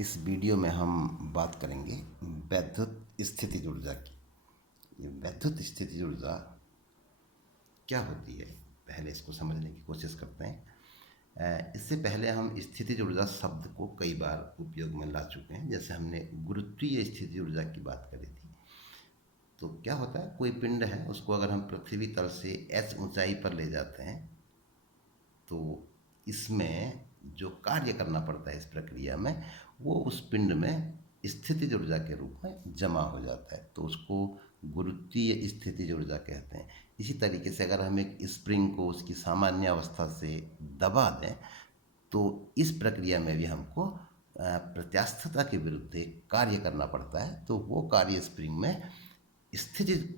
इस वीडियो में हम बात करेंगे वैद्युत स्थितिज ऊर्जा की। ये वैद्युत स्थितिज ऊर्जा क्या होती है, पहले इसको समझने की कोशिश करते हैं। इससे पहले हम स्थितिज ऊर्जा शब्द को कई बार उपयोग में ला चुके हैं। जैसे हमने गुरुत्वीय स्थितिज ऊर्जा की बात करी थी। तो क्या होता है, कोई पिंड है, उसको अगर हम पृथ्वी तल से h ऊंचाई पर ले जाते हैं तो इसमें जो कार्य करना पड़ता है इस प्रक्रिया में, वो उस पिंड में स्थितिज ऊर्जा के रूप में जमा हो जाता है, तो उसको गुरुत्वीय स्थितिज ऊर्जा कहते हैं। इसी तरीके से अगर हम एक स्प्रिंग को उसकी सामान्य अवस्था से दबा दें तो इस प्रक्रिया में भी हमको प्रत्यास्थता के विरुद्ध एक कार्य करना पड़ता है, तो वो कार्य स्प्रिंग में स्थितिज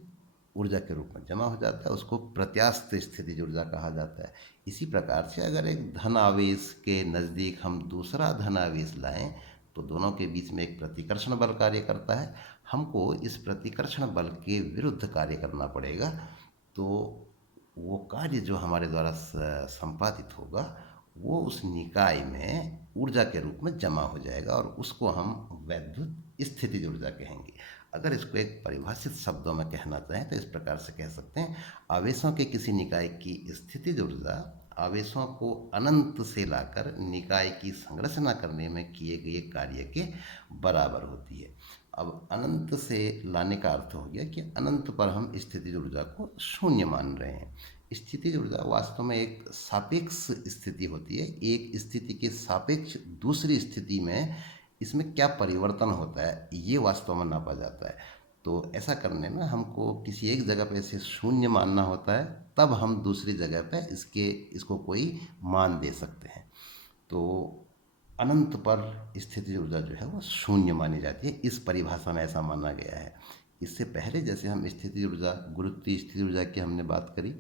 ऊर्जा के रूप में जमा हो जाता है, उसको प्रत्यास्थ स्थितिज ऊर्जा कहा जाता है। इसी प्रकार से अगर एक धन आवेश के नज़दीक हम दूसरा धन आवेश लाएं तो दोनों के बीच में एक प्रतिकर्षण बल कार्य करता है। हमको इस प्रतिकर्षण बल के विरुद्ध कार्य करना पड़ेगा, तो वो कार्य जो हमारे द्वारा संपादित होगा वो उस निकाय में ऊर्जा के रूप में जमा हो जाएगा और उसको हम वैद्युत स्थितिज ऊर्जा कहेंगे। अगर इसको एक परिभाषित शब्दों में कहना चाहें तो इस प्रकार से कह सकते हैं, आवेशों के किसी निकाय की स्थितिज ऊर्जा आवेशों को अनंत से लाकर निकाय की संरचना करने में किए गए कार्य के बराबर होती है। अब अनंत से लाने का अर्थ हो गया कि अनंत पर हम स्थितिज ऊर्जा को शून्य मान रहे हैं। स्थितिज ऊर्जा वास्तव में एक सापेक्ष स्थिति होती है। एक स्थिति के सापेक्ष दूसरी स्थिति में इसमें क्या परिवर्तन होता है ये वास्तव में नापा जाता है। तो ऐसा करने में हमको किसी एक जगह पे इसे शून्य मानना होता है, तब हम दूसरी जगह पे इसको कोई मान दे सकते हैं। तो अनंत पर स्थितिज ऊर्जा जो है वो शून्य मानी जाती है, इस परिभाषा में ऐसा माना गया है। इससे पहले जैसे हम स्थितिज ऊर्जा गुरुत्वीय स्थितिज ऊर्जा की हमने बात करी,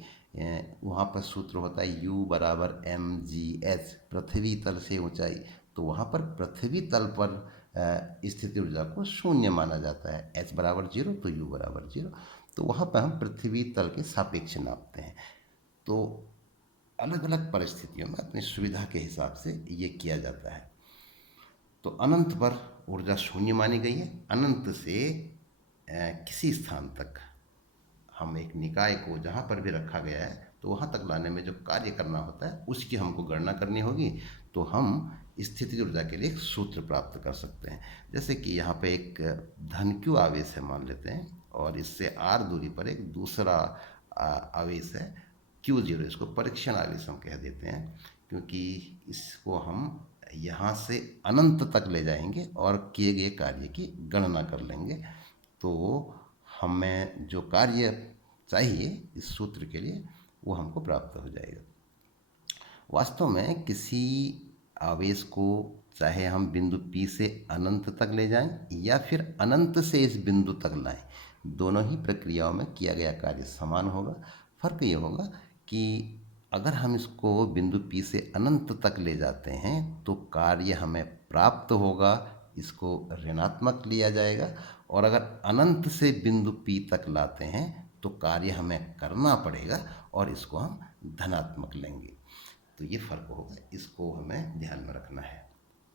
वहाँ पर सूत्र होता है U बराबर mgh, पृथ्वी तल से ऊंचाई। तो वहाँ पर पृथ्वी तल पर स्थितिज ऊर्जा को शून्य माना जाता है, h बराबर 0 तो U बराबर 0। तो वहाँ पर हम पृथ्वी तल के सापेक्ष नापते हैं। तो अलग अलग परिस्थितियों में अपनी सुविधा के हिसाब से ये किया जाता है। तो अनंत पर ऊर्जा शून्य मानी गई है। अनंत से किसी स्थान तक हम एक निकाय को जहाँ पर भी रखा गया है तो वहाँ तक लाने में जो कार्य करना होता है उसकी हमको गणना करनी होगी। तो हम स्थितिज ऊर्जा के लिए एक सूत्र प्राप्त कर सकते हैं। जैसे कि यहाँ पे एक धन क्यू आवेश है मान लेते हैं, और इससे r दूरी पर एक दूसरा आवेश है Q0। इसको परीक्षण आवेश हम कह देते हैं, क्योंकि इसको हम यहाँ से अनंत तक ले जाएंगे और किए गए कार्य की गणना कर लेंगे, तो हमें जो कार्य चाहिए इस सूत्र के लिए वो हमको प्राप्त हो जाएगा। वास्तव में किसी आवेश को चाहे हम बिंदु P से अनंत तक ले जाएं या फिर अनंत से इस बिंदु तक लाएं, दोनों ही प्रक्रियाओं में किया गया कार्य समान होगा। फर्क ये होगा कि अगर हम इसको बिंदु P से अनंत तक ले जाते हैं तो कार्य हमें प्राप्त होगा, इसको ऋणात्मक लिया जाएगा, और अगर अनंत से बिंदु P तक लाते हैं तो कार्य हमें करना पड़ेगा और इसको हम धनात्मक लेंगे। तो ये फर्क होगा, इसको हमें ध्यान में रखना है।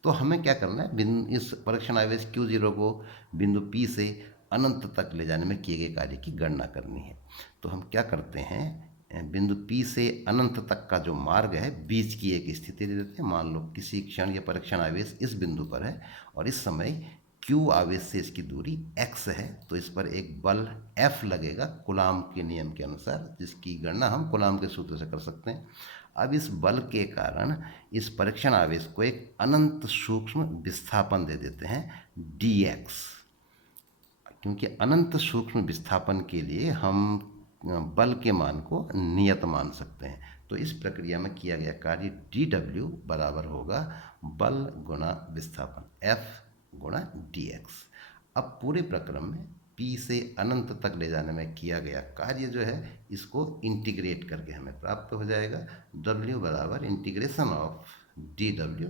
तो हमें क्या करना है, इस परीक्षण आवेश Q0 को बिंदु P से अनंत तक ले जाने में किए गए कार्य की गणना करनी है। तो हम क्या करते हैं, बिंदु P से अनंत तक का जो मार्ग है बीच की एक स्थिति ले लेते हैं। मान लो किसी क्षण ये परीक्षण आवेश इस बिंदु पर है और इस समय Q आवेश से इसकी दूरी x है, तो इस पर एक बल F लगेगा कूलाम के नियम के अनुसार, जिसकी गणना हम कूलाम के सूत्र से कर सकते हैं। अब इस बल के कारण इस परीक्षण आवेश को एक अनंत सूक्ष्म विस्थापन दे देते हैं dx, क्योंकि अनंत सूक्ष्म विस्थापन के लिए हम बल के मान को नियत मान सकते हैं। तो इस प्रक्रिया में किया गया कार्य dw बराबर होगा बल गुणा विस्थापन F गुणा dx। अब पूरे प्रक्रम में P से अनंत तक ले जाने में किया गया कार्य जो है इसको इंटीग्रेट करके हमें प्राप्त हो जाएगा W बराबर इंटीग्रेशन ऑफ dw।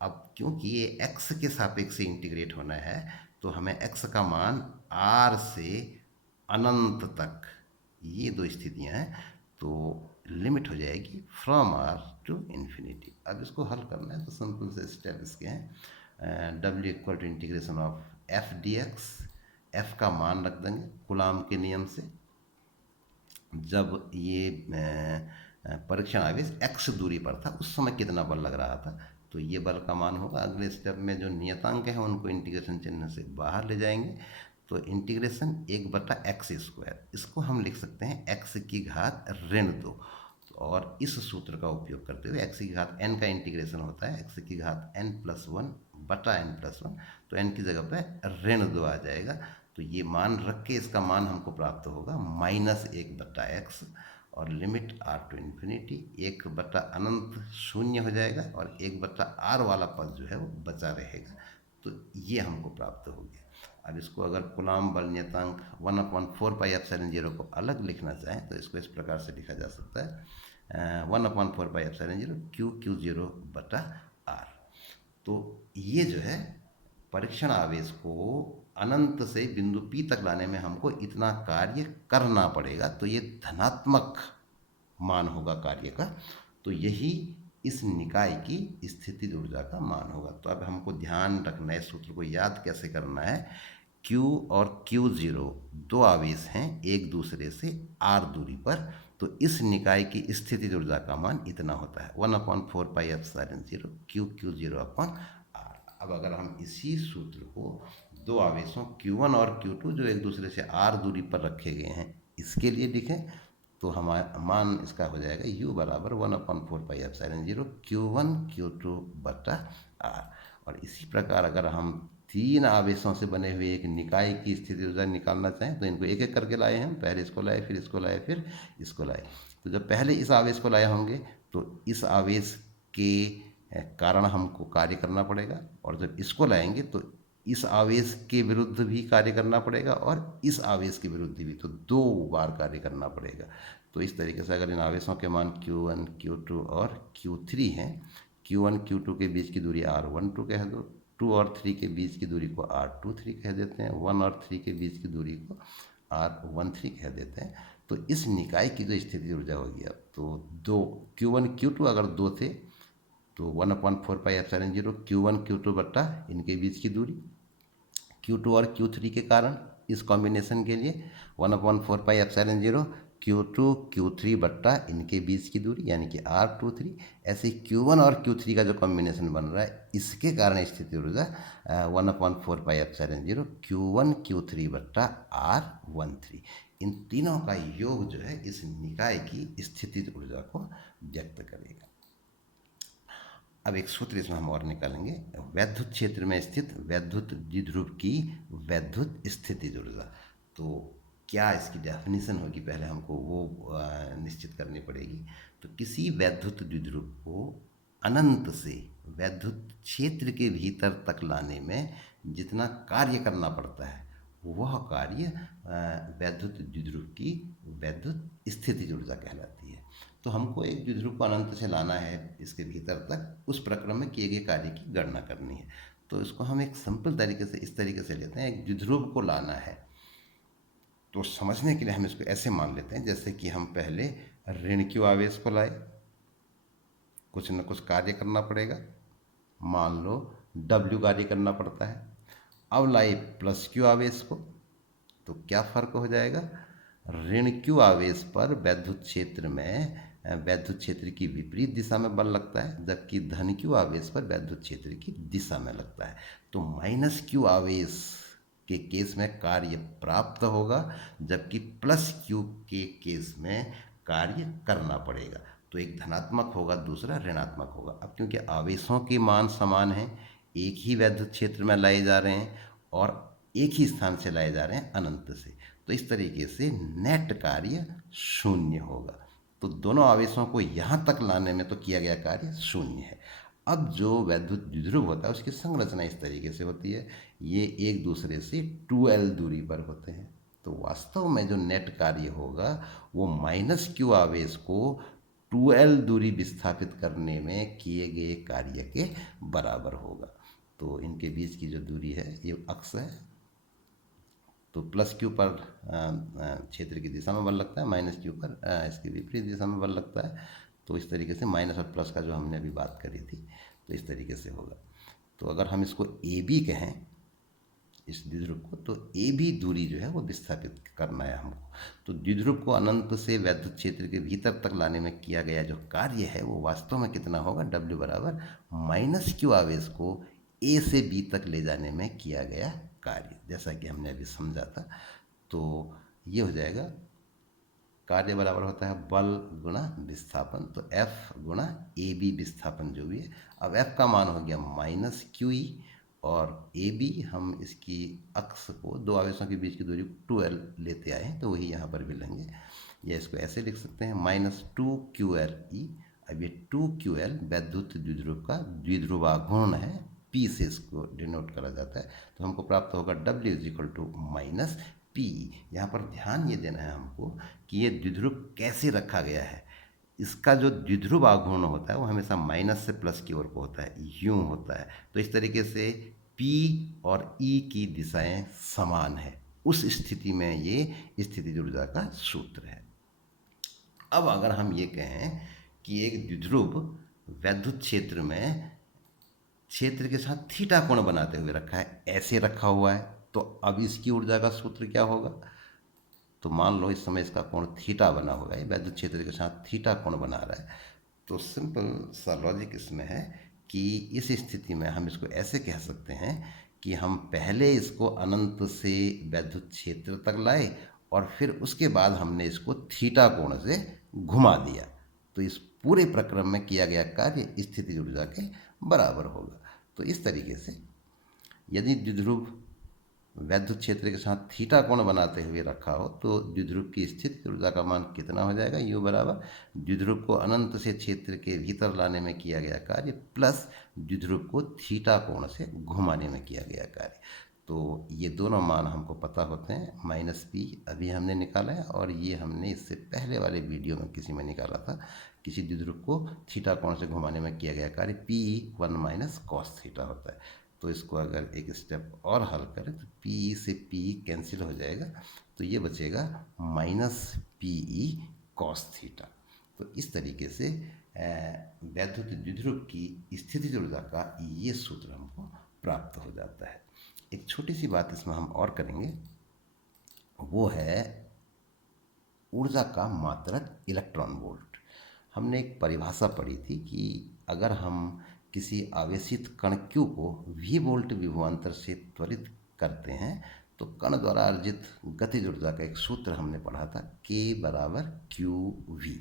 अब क्योंकि ये x के सापेक्ष से इंटीग्रेट होना है तो हमें x का मान r से अनंत तक, ये दो स्थितियां हैं, तो लिमिट हो जाएगी फ्रॉम r टू इन्फिनिटी। अब इसको हल करना है तो सिंपल से स्टेप इसके हैं। W equal to integration of f d x, f का मान रख देंगे कूलाम के नियम से। जब ये परीक्षण आवेश x दूरी पर था उस समय कितना बल लग रहा था, तो ये बल का मान होगा। अगले स्टेप में जो नियतांक है उनको इंटीग्रेशन चिन्ह से बाहर ले जाएंगे, तो इंटीग्रेशन 1/x², इसको हम लिख सकते हैं x⁻²। और इस सूत्र का उपयोग करते हुए x⁻n का इंटीग्रेशन होता है x⁻n+1/n+1, तो n की जगह पे ऋण 2 आ जाएगा। तो ये मान रख के इसका मान हमको प्राप्त होगा -1/x, और लिमिट r टू इन्फिनिटी 1/अनंत शून्य हो जाएगा, और 1/r वाला पद जो है वो बचा रहेगा। तो ये हमको प्राप्त हो गया। अब इसको अगर कूलाम बल नियतांक 1/4πε0 को अलग लिखना चाहें तो इसको इस प्रकार से लिखा जा सकता है 1/4πε0 Q0/r। तो ये जो है परीक्षण आवेश को अनंत से बिंदु P तक लाने में हमको इतना कार्य करना पड़ेगा, तो ये धनात्मक मान होगा कार्य का। तो यही इस निकाय की स्थितिज ऊर्जा का मान होगा। तो अब हमको ध्यान रखना है, सूत्र को याद कैसे करना है। Q और Q0 दो आवेश हैं एक दूसरे से r दूरी पर, तो इस निकाय की स्थितिज ऊर्जा का मान इतना होता है 1/4πε0 Q0/r। अब अगर हम इसी सूत्र को दो आवेशों Q1 और Q2 जो एक दूसरे से r दूरी पर रखे गए हैं इसके लिए लिखें, तो हमारा मान इसका हो जाएगा u बराबर 1/4πε0 Q1 Q2/r। और इसी प्रकार अगर हम तीन आवेशों से बने हुए एक निकाय की स्थिति ऊर्जा निकालना चाहें तो इनको एक एक करके लाए हैं, पहले इसको लाए, फिर इसको लाए, फिर इसको लाए। तो जब पहले इस आवेश को लाए होंगे तो इस आवेश के कारण हमको कार्य करना पड़ेगा, और जब इसको लाएंगे तो इस आवेश के विरुद्ध भी कार्य करना पड़ेगा, और इस आवेश के विरुद्ध भी, तो दो बार कार्य करना पड़ेगा। तो इस तरीके से अगर इन आवेशों के मान Q1 Q2 और Q3 हैं, Q1 Q2 के बीच की दूरी r12 कह दो, 2 और 3 के बीच की दूरी को r23 कह देते हैं, 1 और 3 के बीच की दूरी को r13 कह देते हैं। तो इस निकाय की जो स्थिति ऊर्जा होगी, अब तो दो Q1 Q2 अगर दो थे तो 1/4πε0 Q1 Q2 इनके बीच की दूरी, Q2 और Q3 के कारण इस कॉम्बिनेशन के लिए 1/4πε0 Q2 Q3 इनके बीच की दूरी यानी कि r23। ऐसे Q1 और Q3 का जो कॉम्बिनेशन बन रहा है इसके कारण स्थिति ऊर्जा 1/4πε0 Q1 Q3/r13। इन तीनों का योग जो है इस निकाय की स्थिति ऊर्जा को व्यक्त करेगा। अब एक सूत्र इसमें हम और निकालेंगे, वैद्युत क्षेत्र में स्थित वैद्युत द्विध्रुव की वैद्युत स्थितिज ऊर्जा। तो क्या इसकी डेफिनेशन होगी, पहले हमको वो निश्चित करनी पड़ेगी। तो किसी वैद्युत द्विध्रुव को अनंत से वैद्युत क्षेत्र के भीतर तक लाने में जितना कार्य करना पड़ता है वह कार्य वैद्युत द्विध्रुव की वैद्युत स्थितिज ऊर्जा कहलाती है। तो हमको एक द्विध्रुव को अनंत से लाना है इसके भीतर तक, उस प्रक्रम में किए गए कार्य की गणना करनी है। तो इसको हम एक सिंपल तरीके से इस तरीके से लेते हैं, एक द्विध्रुव को लाना है तो समझने के लिए हम इसको ऐसे मान लेते हैं जैसे कि हम पहले ऋण Q आवेश को लाए, कुछ न कुछ कार्य करना पड़ेगा, मान लो W कार्य करना पड़ता है। अब लाए प्लस Q आवेश को, तो क्या फर्क हो जाएगा, ऋण Q आवेश पर वैद्युत क्षेत्र में वैद्युत क्षेत्र की विपरीत दिशा में बल लगता है, जबकि धन Q आवेश पर वैद्युत क्षेत्र की दिशा में लगता है। तो माइनस Q आवेश के केस में कार्य प्राप्त होगा, जबकि प्लस Q के केस में कार्य करना पड़ेगा। तो एक धनात्मक होगा, दूसरा ऋणात्मक होगा। अब क्योंकि आवेशों के मान समान हैं, एक ही वैद्युत क्षेत्र में लाए जा रहे हैं और एक ही स्थान से लाए जा रहे हैं अनंत से, तो इस तरीके से नेट कार्य शून्य होगा। तो दोनों आवेशों को यहाँ तक लाने में तो किया गया कार्य शून्य है। अब जो वैद्युत द्विध्रुव होता है उसकी संरचना इस तरीके से होती है, ये एक दूसरे से 2l दूरी पर होते हैं। तो वास्तव में जो नेट कार्य होगा वो माइनस Q आवेश को 2l दूरी विस्थापित करने में किए गए कार्य के बराबर होगा। तो इनके बीच की जो दूरी है ये अक्ष है, तो प्लस Q पर क्षेत्र की दिशा में बल लगता है, माइनस Q पर इसकी विपरीत दिशा में बल लगता है। तो इस तरीके से माइनस और प्लस का जो हमने अभी बात करी थी तो इस तरीके से होगा। तो अगर हम इसको ए बी कहें इस द्विध्रुव को, तो ए बी दूरी जो है वो विस्थापित करना है हमको। तो द्विध्रुव को अनंत से वैद्युत क्षेत्र के भीतर तक लाने में किया गया जो कार्य है वो वास्तव में कितना होगा, W बराबर माइनस क्यू आवेश को ए से बी तक ले जाने में किया गया कार्य, जैसा कि हमने अभी समझा था। तो ये हो जाएगा, कार्य बराबर होता है बल गुणा विस्थापन, तो F गुणा ए बी विस्थापन जो भी है। अब F का मान हो गया माइनस क्यू ई, और ए बी हम इसकी अक्ष को दो आवेशों के बीच की दूरी 2L लेते आए हैं, तो वही यहाँ पर भी लेंगे, या इसको ऐसे लिख सकते हैं माइनस 2QL ई। अब ये 2QL वैद्युत द्विध्रुव का द्विध्रुवाघूर्ण है, P से इसको डिनोट करा जाता है, तो हमको प्राप्त होगा W is equal to minus P. यहाँ पर ध्यान ये देना है हमको कि ये द्विध्रुव कैसे रखा गया है। इसका जो द्विध्रुव आघूर्ण होता है वो हमेशा माइनस से प्लस की ओर को होता है, यूं होता है। तो इस तरीके से P और E की दिशाएं समान है, उस स्थिति में ये स्थितिज ऊर्जा का सूत्र है। अब अगर हम ये कहें कि एक द्विध्रुव वैद्युत क्षेत्र में क्षेत्र के साथ थीटा कोण बनाते हुए रखा है, ऐसे रखा हुआ है, तो अब इसकी ऊर्जा का सूत्र क्या होगा। तो मान लो इस समय इसका कोण थीटा बना होगा, ये वैद्युत क्षेत्र के साथ थीटा कोण बना रहा है। तो सिंपल सा लॉजिक इसमें है कि इस स्थिति में हम इसको ऐसे कह सकते हैं कि हम पहले इसको अनंत से वैद्युत क्षेत्र तक लाए और फिर उसके बाद हमने इसको थीटा कोण से घुमा दिया, तो इस पूरे प्रक्रम में किया गया कार्य स्थितिज ऊर्जा के बराबर होगा। तो इस तरीके से यदि द्विध्रुव वैद्युत क्षेत्र के साथ थीटा कोण बनाते हुए रखा हो तो द्विध्रुव की स्थितिज ऊर्जा का मान कितना हो जाएगा, U बराबर द्विध्रुव को अनंत से क्षेत्र के भीतर लाने में किया गया कार्य प्लस द्विध्रुव को थीटा कोण से घुमाने में किया गया कार्य। तो ये दोनों मान हमको पता होते हैं, माइनस पी अभी हमने निकाला है, और ये हमने इससे पहले वाले वीडियो में किसी में निकाला था। किसी द्विध्रुव को थीटा कोण से घुमाने में किया गया कार्य P1 माइनस कॉस थीटा होता है। तो इसको अगर एक स्टेप और हल करें तो P से P कैंसिल हो जाएगा, तो ये बचेगा माइनस PE कॉस थीटा। तो इस तरीके से वैद्युत द्विध्रुव की स्थितिज ऊर्जा का ये सूत्र हमको प्राप्त हो जाता है। एक छोटी सी बात इसमें हम और करेंगे, वो है ऊर्जा का मात्रक इलेक्ट्रॉन वोल्ट। हमने एक परिभाषा पढ़ी थी कि अगर हम किसी आवेशित कण Q को V वोल्ट विभवांतर से त्वरित करते हैं तो कण द्वारा अर्जित गतिज ऊर्जा का एक सूत्र हमने पढ़ा था, K बराबर QV।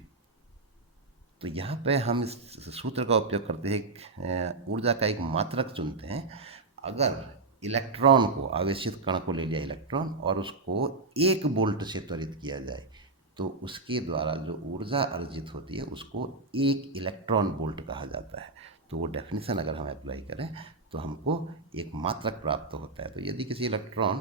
तो यहाँ पे हम इस सूत्र का उपयोग करते हैं, ऊर्जा का एक मात्रक चुनते हैं। अगर इलेक्ट्रॉन को, आवेशित कण को ले लिया इलेक्ट्रॉन और उसको 1 वोल्ट से त्वरित किया जाए तो उसके द्वारा जो ऊर्जा अर्जित होती है उसको 1 इलेक्ट्रॉन वोल्ट कहा जाता है। तो वो डेफिनेशन अगर हम अप्लाई करें तो हमको एक मात्रक प्राप्त होता है। तो यदि किसी इलेक्ट्रॉन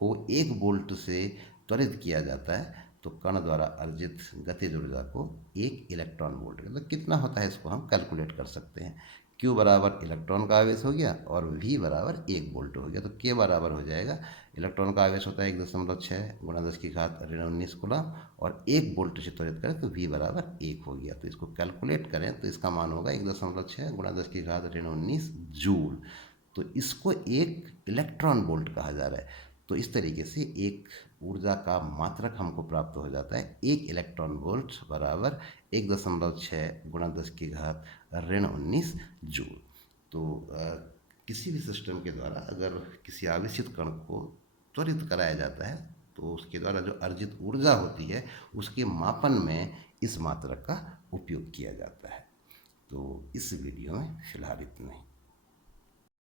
को 1 वोल्ट से त्वरित किया जाता है तो कण द्वारा अर्जित गतिज ऊर्जा को 1 इलेक्ट्रॉन वोल्ट, मतलब कितना होता है इसको हम कैलकुलेट कर सकते हैं। Q बराबर इलेक्ट्रॉन का आवेश हो गया और V बराबर 1 वोल्ट हो गया, तो K बराबर हो जाएगा, इलेक्ट्रॉन का आवेश होता है 1.6 गुणा 10 की घात ऋण 19 कूलम, और 1 वोल्ट से त्वरित करें तो V बराबर 1 हो गया। तो इसको कैलकुलेट करें तो इसका मान होगा 1.6 गुणा 10 की घात ऋण 19 जूल। तो इसको 1 इलेक्ट्रॉन वोल्ट कहा जा रहा है। तो इस तरीके से एक ऊर्जा का मात्रक हमको प्राप्त हो जाता है, 1 इलेक्ट्रॉन वोल्ट बराबर 1.6 गुणा 10 की घात ऋण 19 जूल। तो किसी भी सिस्टम के द्वारा अगर किसी आवेशित कण को त्वरित कराया जाता है तो उसके द्वारा जो अर्जित ऊर्जा होती है उसके मापन में इस मात्रक का उपयोग किया जाता है। तो इस वीडियो में फिलहाल इतना ही।